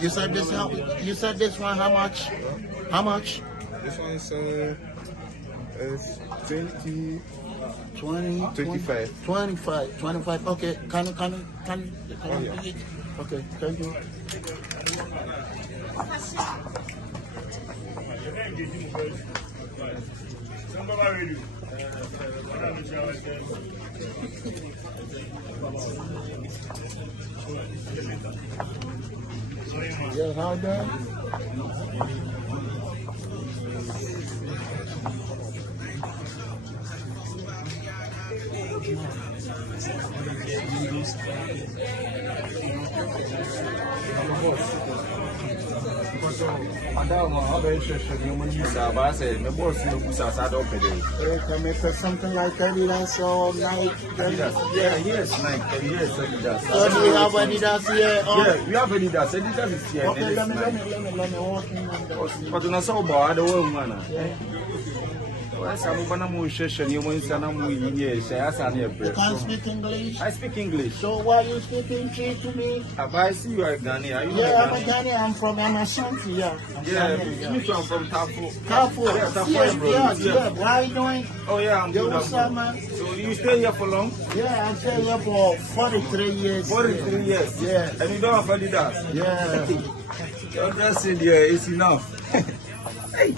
You said this one how much? How much? This one is 20, 25. 25. Okay. Can you okay, thank you. Yeah, how done? Something like Adidas or Nike. Yeah, yes, Nike. Yes, Adidas. So do you have Adidas here? Yeah, we have Adidas. Adidas is here. Okay, let me walk in. But you know, so bad, the world, man. You can speak English? I speak English. So why you speaking Chi to me? I see you are Ghanaian. Yeah, I'm a Ghanaian. I'm from Ashanti, yeah. I'm from Tafu. Tafu? Yeah. What are you doing? Oh, yeah, I'm good. What's up, man? So you stay here for long? Yeah, I stay here for 43 years. 43 years? Yeah. And you don't have Adidas? Yeah. You're just in there, it's enough. Hey.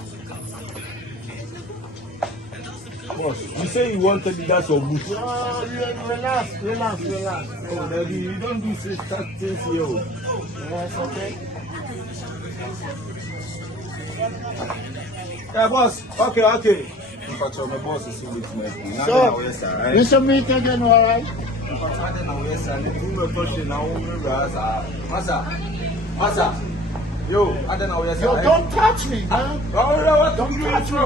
Boss, you say you wanted Adidas or Boots? No, relax. Oh, Daddy, you don't do such things here. Yes, okay. Yeah, boss. Okay. But my boss is with me. So, we should meet again, all right? Masa. Yo, don't touch me, man. Don't touch me.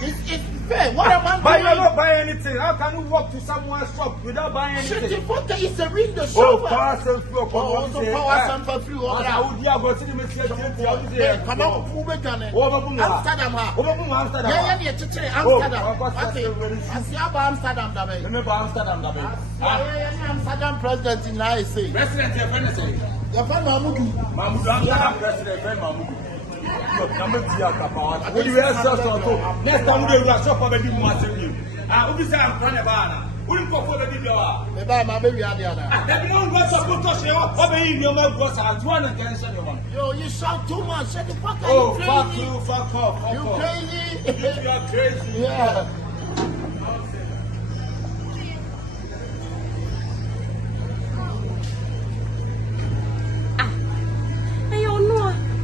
It's fair. What am I doing? But you don't buy anything. How can you walk to someone's shop without buying anything? It's a ring the shop. Oh, power and flow. Power and flow. Come on, Amsterdam. Amsterdam president in Nice. President, your friend is saying. Your friend Mahmoud. Amsterdam president, friend Mahmoud. What do you have to next time we will shop for the new master you. Who is I'm trying to buy? Who is for the video? My baby are the other. That one was a good touch. Obey your mouth was as one against anyone. Yo, you shout too much. Shut the fuck up. Oh, fuck you, fuck off. You crazy? You are crazy. Yeah.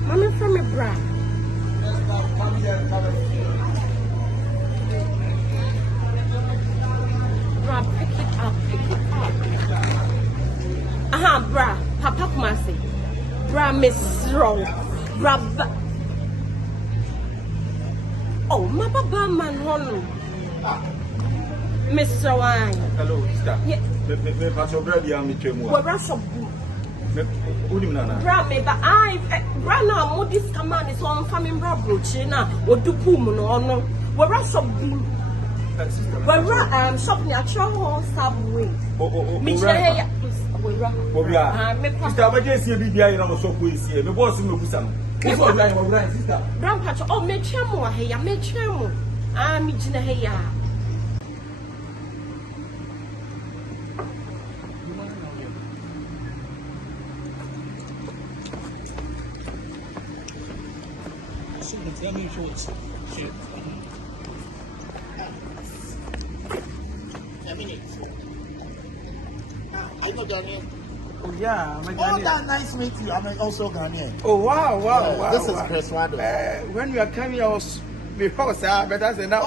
Mommy from a bra. Bra, pick it up. Bra. Papa Kumasi. Bra, Miss Wrong. Bra. Oh, my papa man, honor. Miss Wine. Hello, sister. Yeah. What rush of Bra, me, but I ran out more this command is on family broochina or do boom no. We're rush of boom. We're shopping at your subway. Michelle, Sister, but just see a BBI on so quick here. The boss will some. This was like my sister. Brown patch, oh, make chamo, hey, I make chamo. I'm Mijina Heya. Let me show it. A minute. I know Ghanaian. Oh yeah, I'm a Oh, that nice meet you. I'm also Ghanaian. Oh wow. This is Chris Wado. When you are coming, I was before, sir, but I said now you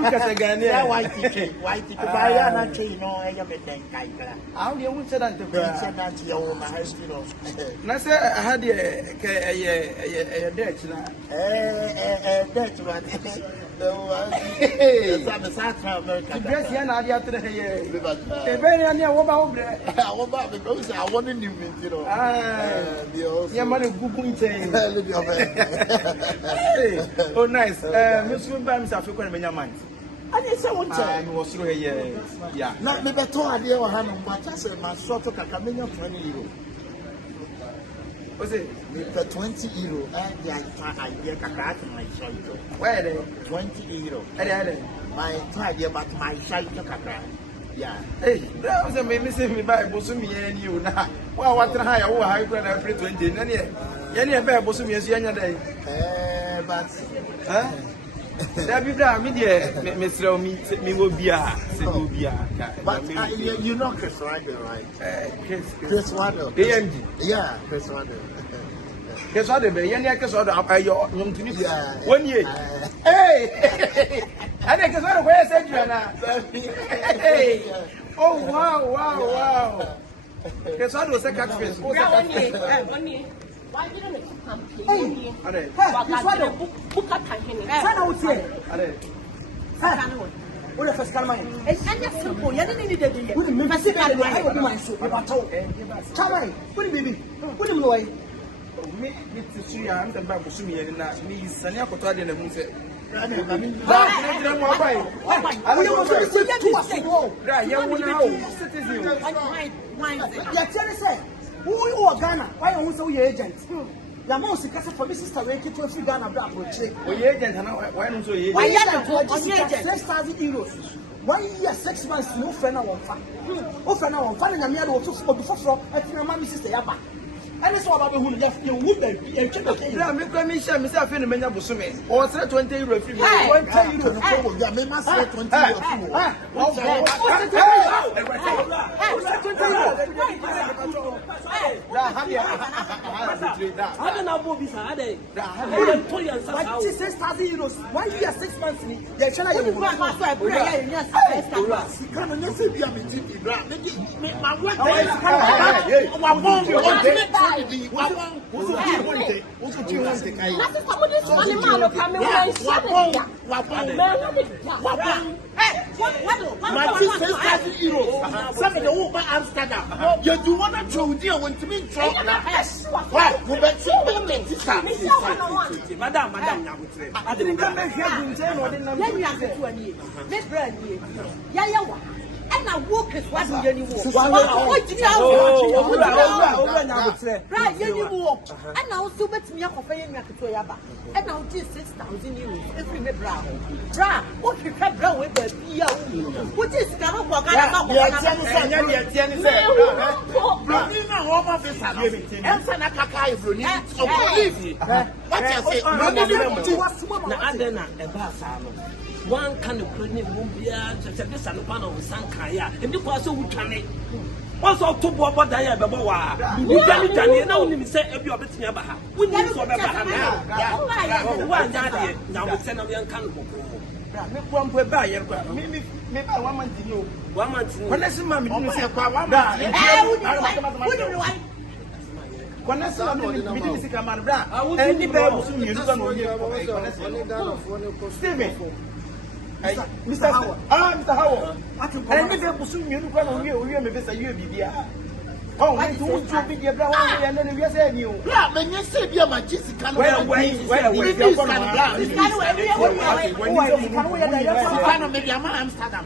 look at the Ghanaian. Yeah, white ticket. But I am not saying no. I am a Denkai. How do you say that? That's your own hospital. I said I had a date now. That's what. Yes, I'm a South American. Yes, you're not yet. Very near what about there? Because I want to you know. Yeah, money good thing. Oh, nice. Miss Wimbam, South African Benjamin. I didn't say one time. I was through here. Yeah. Not me better idea or Hannah, but I said my short of Akabenezer 20 euros. What's it? For 20 euro, and the idea can my shelter. Where they? 20 euro. My idea, but my shelter can. Yeah. Hey, that was a missing me by Bosumi and you now. Well, what high or high when I play 20? Any bear Bosumi as any day. But, That be that media, Mr. Me will be a. But you know Chris Waddle, right? Chris Waddle. Yeah, Chris Waddle. Chris Waddle, Yannick Waddle, up by your young to 1 year. Hey! I think it's what I said, hey! Oh, wow. Chris Waddle was a catfish. Why didn't it come? Hey, this one book up time. Fan out here. What the first time? It's simple. You didn't need it. Would you miss it? I would do my soup. About all. Chama, what do you mean? What do you know? Me to see I'm the back of me and not me, Sanya Potadi and the Muse. I will want to see that to us. Yeah, who you are Ghana? Why are you so agent? The most because for Mrs. Tareki to free Ghana black will check. Agent, why don't you? Why are you 6,000 euros? 1 year, 6 months, no friend of one. Oh, friend of one, and I'm here to before I think my sister Yaba. And it's all about who left you would be a check. Yeah, make me share myself in the menu of Sumi. Or 20 euro free. 20 euro. Yeah, me must say 20 euro. €6,000. 1 year, 6 months. They're trying to Some of the over Amsterdam. You do want to throw deal when to me drop na S. Why? We bet you Madam, I didn't come back here to say what and I walk as wasn't any walk. Right, you walk. And now so much me up paying me to Yaba. And now this 6,000 euros every me brown. Bra, what you can brown with the PO. What is going on? One kind of clothing won't be this and one of Sankaya, and the person who can it. What's all to Bob Daya Babawa? You can't tell me now, you say, if you're betting about her. We never saw that. Now we send a young cannibal. One per buyer, maybe 1 month in you. 1 month. When I see Mammy, you say, when I saw me, Mr. Kamara, I would only bear with you. Mr. Howard. Mr. Howard. I never presume you to on you. We are Mr. UBD. Oh, wait, who would you be your brother? And then we are saying you. Yeah, when you say you're my Jessica, where Amsterdam.